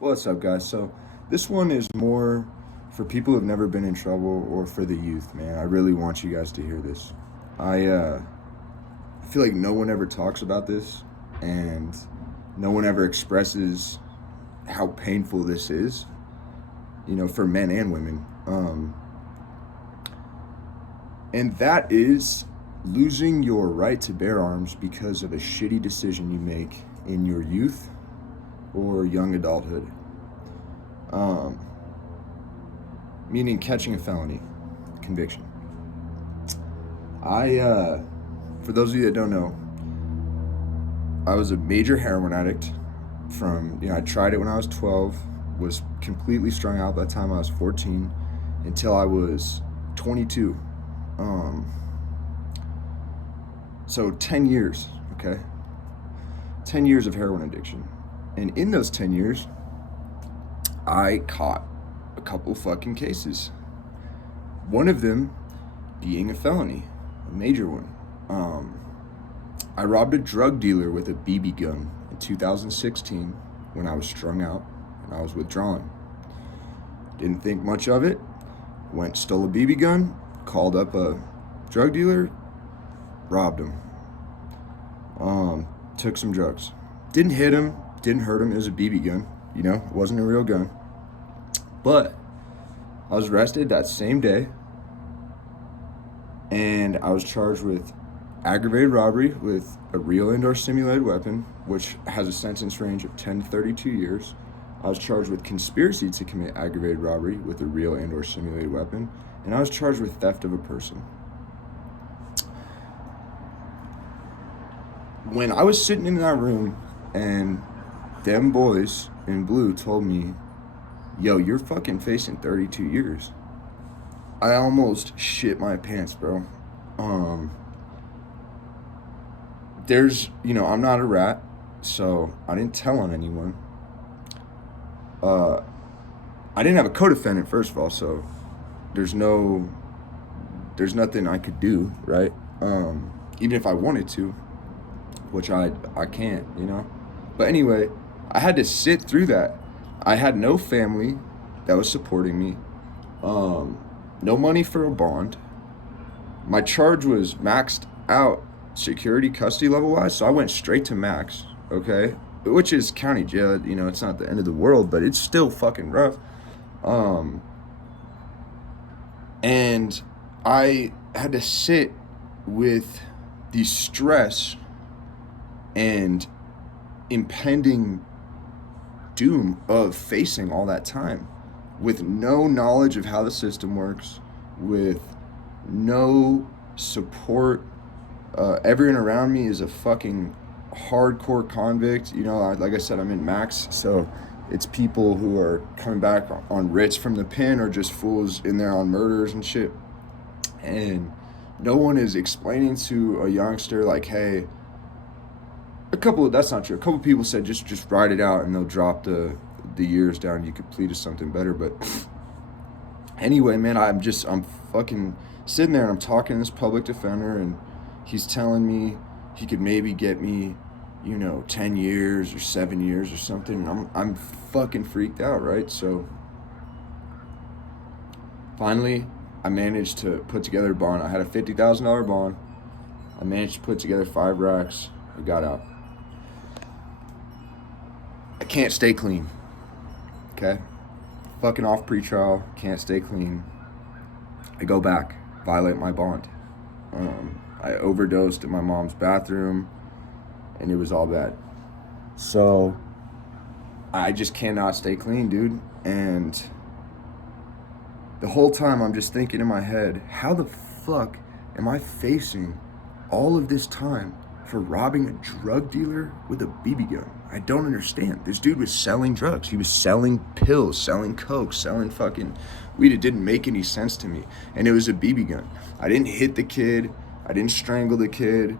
What's up, guys? So, this one is more for people who've never been in trouble or for the youth, man. I really want you guys to hear this. I feel like no one ever talks about this, and no one ever expresses how painful this is, for men and women. And that is losing your right to bear arms because of a shitty decision you make in your youth or young adulthood. Um, Meaning catching a felony conviction. For those of you that don't know, I was a major heroin addict I tried it when I was 12, was completely strung out by the time I was 14 until I was 22. So 10 years, okay? 10 years of heroin addiction. And in those 10 years, I caught a couple fucking cases. One of them being a felony, a major one. I robbed a drug dealer with a BB gun in 2016 when I was strung out and I was withdrawing. Didn't think much of it. Stole a BB gun, called up a drug dealer, robbed him. Took some drugs. Didn't hit him, didn't hurt him. It was a BB gun, it wasn't a real gun. But I was arrested that same day, and I was charged with aggravated robbery with a real indoor simulated weapon, which has a sentence range of 10 to 32 years. I was charged with conspiracy to commit aggravated robbery with a real indoor simulated weapon, and I was charged with theft of a person. When I was sitting in that room and them boys in blue told me, yo, you're fucking facing 32 years, I almost shit my pants, bro. I'm not a rat, so I didn't tell on anyone. I didn't have a co-defendant, first of all, so there's nothing I could do, right? Even if I wanted to, which I can't, But anyway, I had to sit through that. I had no family that was supporting me. No money for a bond. My charge was maxed out security custody level wise, so I went straight to max, okay? Which is county jail, it's not the end of the world, but it's still fucking rough. And I had to sit with the stress and impending doom of facing all that time with no knowledge of how the system works, with no support. Everyone around me is a fucking hardcore convict. Like I said, I'm in max, so it's people who are coming back on writs from the pen or just fools in there on murders and shit. And no one is explaining to a youngster like, hey, that's not true. A couple people said just write it out and they'll drop the years down. You could plead to something better. But anyway, man, I'm fucking sitting there and I'm talking to this public defender and he's telling me he could maybe get me, 10 years or 7 years or something. And I'm fucking freaked out, right? So finally, I managed to put together a bond. I had a $50,000 bond. I managed to put together 5 racks. I got out. I can't stay clean, okay? Fucking off pretrial, can't stay clean. I go back, violate my bond. I overdosed in my mom's bathroom, and it was all bad. So, I just cannot stay clean, dude. And the whole time I'm just thinking in my head, how the fuck am I facing all of this time for robbing a drug dealer with a BB gun? I don't understand. This dude was selling drugs. He was selling pills, selling coke, selling fucking weed. It didn't make any sense to me. And it was a BB gun. I didn't hit the kid. I didn't strangle the kid.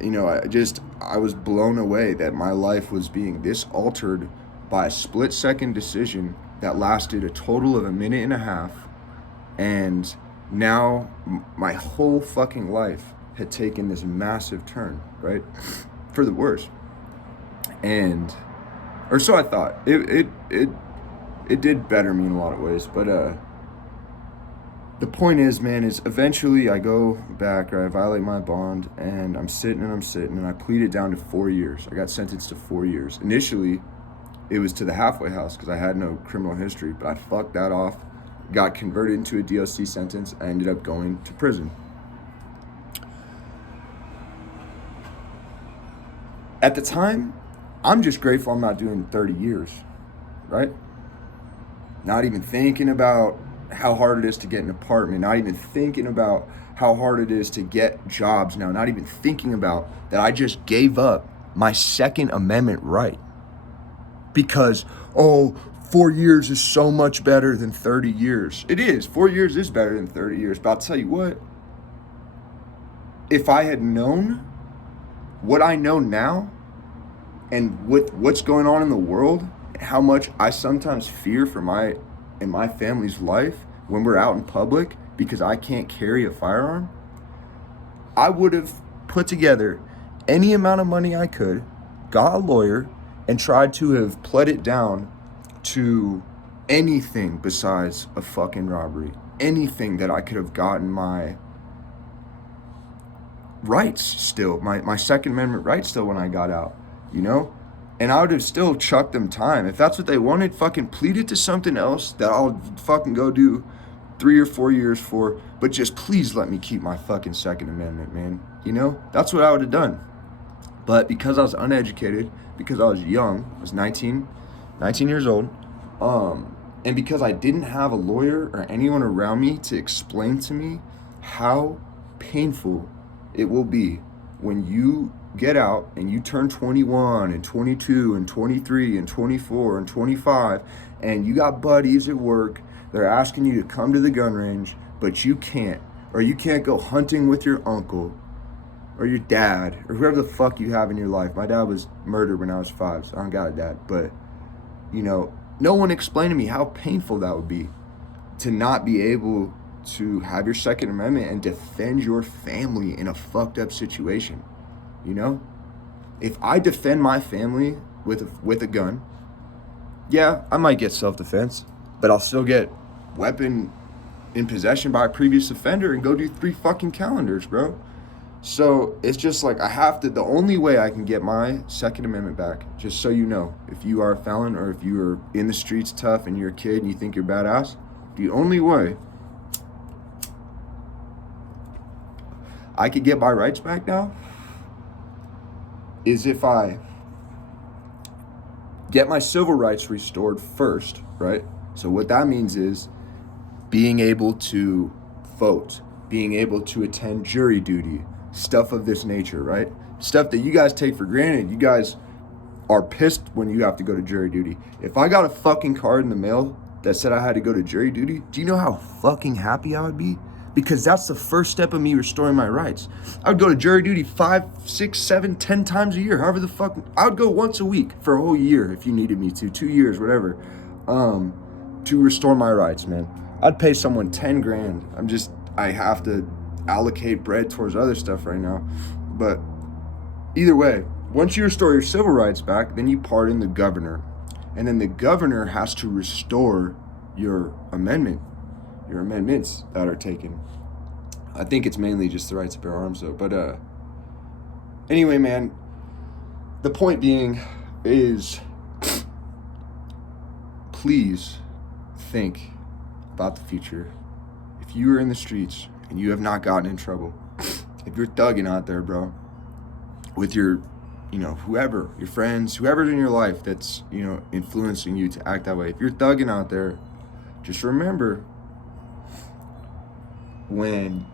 I was blown away that my life was being this altered by a split-second decision that lasted a total of a minute and a half. And now my whole fucking life had taken this massive turn, right? For the worse. And Or so I thought. It did better me in a lot of ways, but the point is, man, is eventually I go back, or I violate my bond, and I'm sitting, and I plead it down to 4 years. I got sentenced to 4 years. Initially, it was to the halfway house because I had no criminal history, but I fucked that off, got converted into a DLC sentence. I ended up going to prison. At the time, I'm just grateful I'm not doing 30 years, right? Not even thinking about how hard it is to get an apartment, not even thinking about how hard it is to get jobs now, not even thinking about that I just gave up my Second Amendment right. Because, 4 years is so much better than 30 years. It is. 4 years is better than 30 years. But I'll tell you what, if I had known what I know now, and with what's going on in the world, how much I sometimes fear for my and my family's life when we're out in public because I can't carry a firearm, I would have put together any amount of money I could, got a lawyer, and tried to have pled it down to anything besides a fucking robbery. Anything that I could have gotten my rights still, my Second Amendment rights still when I got out, you know? And I would have still chucked them time. If that's what they wanted, fucking plead it to something else that I'll fucking go do 3 or 4 years for, but just please let me keep my fucking Second Amendment, man. You know? That's what I would have done. But because I was uneducated, because I was young, I was 19 years old, and because I didn't have a lawyer or anyone around me to explain to me how painful it will be when you get out and you turn 21 and 22 and 23 and 24 and 25 and you got buddies at work, they're asking you to come to the gun range, but you can't, or you can't go hunting with your uncle or your dad or whoever the fuck you have in your life. My dad was murdered when I was 5, so I don't got a dad, but you know, no one explained to me how painful that would be to not be able to have your Second Amendment and defend your family in a fucked up situation. You know, if I defend my family with a gun, yeah, I might get self-defense, but I'll still get weapon in possession by a previous offender and go do 3 fucking calendars, bro. So it's just like I have to, the only way I can get my Second Amendment back, just so you know, if you are a felon or if you are in the streets tough and you're a kid and you think you're badass, the only way I could get my rights back now is if I get my civil rights restored first, right? So what that means is being able to vote, being able to attend jury duty, stuff of this nature, right? Stuff that you guys take for granted. You guys are pissed when you have to go to jury duty. If I got a fucking card in the mail that said I had to go to jury duty, do you know how fucking happy I would be? Because that's the first step of me restoring my rights. I would go to jury duty 5, 6, 7, 10 times a year, however the fuck. I would go once a week for a whole year if you needed me to, 2 years, whatever, to restore my rights, man. I'd pay someone 10 grand. I have to allocate bread towards other stuff right now. But either way, once you restore your civil rights back, then you pardon the governor. And then the governor has to restore your amendments that are taken. I think it's mainly just the right to bear arms though. But anyway, man, the point being is please think about the future. If you are in the streets and you have not gotten in trouble, if you're thugging out there, bro, with your, whoever, your friends, whoever's in your life that's, influencing you to act that way, if you're thugging out there, just remember, when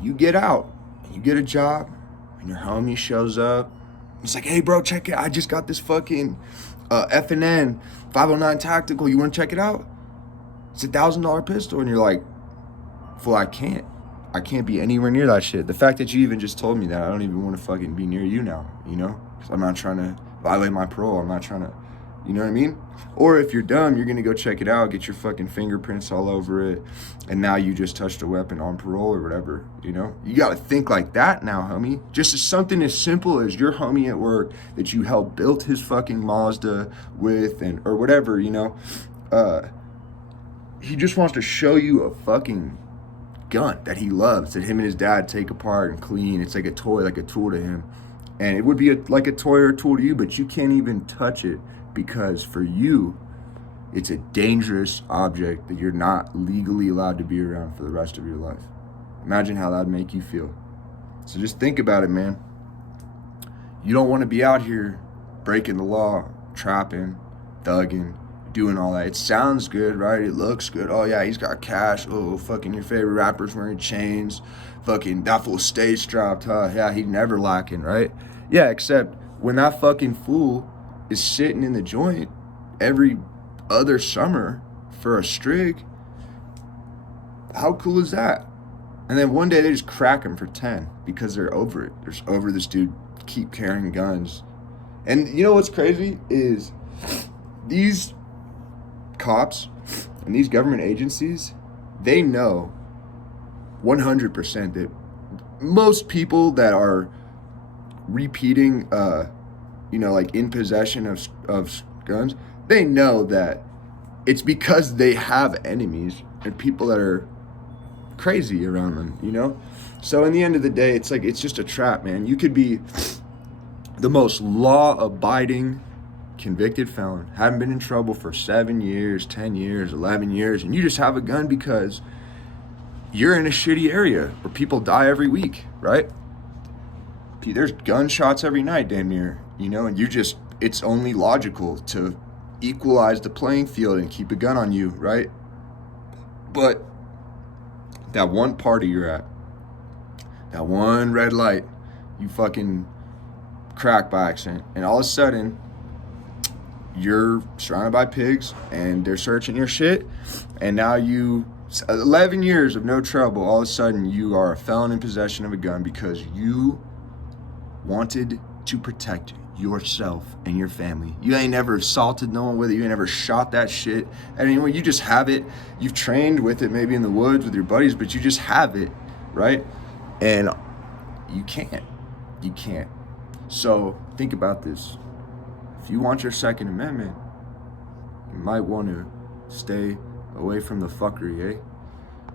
you get out, you get a job, and your homie shows up, it's like, hey, bro, check it. I just got this fucking F&N 509 Tactical. You want to check it out? It's $1,000 pistol. And you're like, fool, I can't be anywhere near that shit. The fact that you even just told me that, I don't even want to fucking be near you now, 'Cause I'm not trying to violate my parole. I'm not trying to You know what I mean? Or if you're dumb, you're gonna go check it out, get your fucking fingerprints all over it, and now you just touched a weapon on parole or whatever, you know? You gotta think like that now, homie. Just as something as simple as your homie at work that you helped build his fucking Mazda with, and or whatever, you know? He just wants to show you a fucking gun that he loves, that him and his dad take apart and clean. It's like a toy, like a tool to him. And it would be like a toy or a tool to you, but you can't even touch it because for you, it's a dangerous object that you're not legally allowed to be around for the rest of your life. Imagine how that'd make you feel. So just think about it, man. You don't want to be out here breaking the law, trapping, thugging, doing all that. It sounds good, right? It looks good. Oh yeah, he's got cash. Oh, fucking your favorite rapper's wearing chains. Fucking that fool stage strapped, huh? Yeah, he never lacking, right? Yeah, except when that fucking fool is sitting in the joint every other summer for a strig, how cool is that? And then one day they just crack him for 10 because they're over it. They're over this dude keep carrying guns. And you know what's crazy is these cops and these government agencies, they know 100% that most people that are repeating, like in possession of guns, they know that it's because they have enemies and people that are crazy around them, you know? So in the end of the day, it's like, it's just a trap, man. You could be the most law-abiding convicted felon, haven't been in trouble for 7 years, 10 years, 11 years, and you just have a gun because you're in a shitty area where people die every week, right? There's gunshots every night, damn near, you know, and it's only logical to equalize the playing field and keep a gun on you, right? But that one party you're at, that one red light, you fucking crack by accident, and all of a sudden, you're surrounded by pigs, and they're searching your shit, and now 11 years of no trouble, all of a sudden, you are a felon in possession of a gun because you wanted to protect yourself and your family. You ain't never assaulted no one with it. You ain't never shot that shit at anyone. You just have it. You've trained with it maybe in the woods with your buddies, but you just have it, right? And you can't. So think about this. If you want your Second Amendment, you might want to stay away from the fuckery, eh?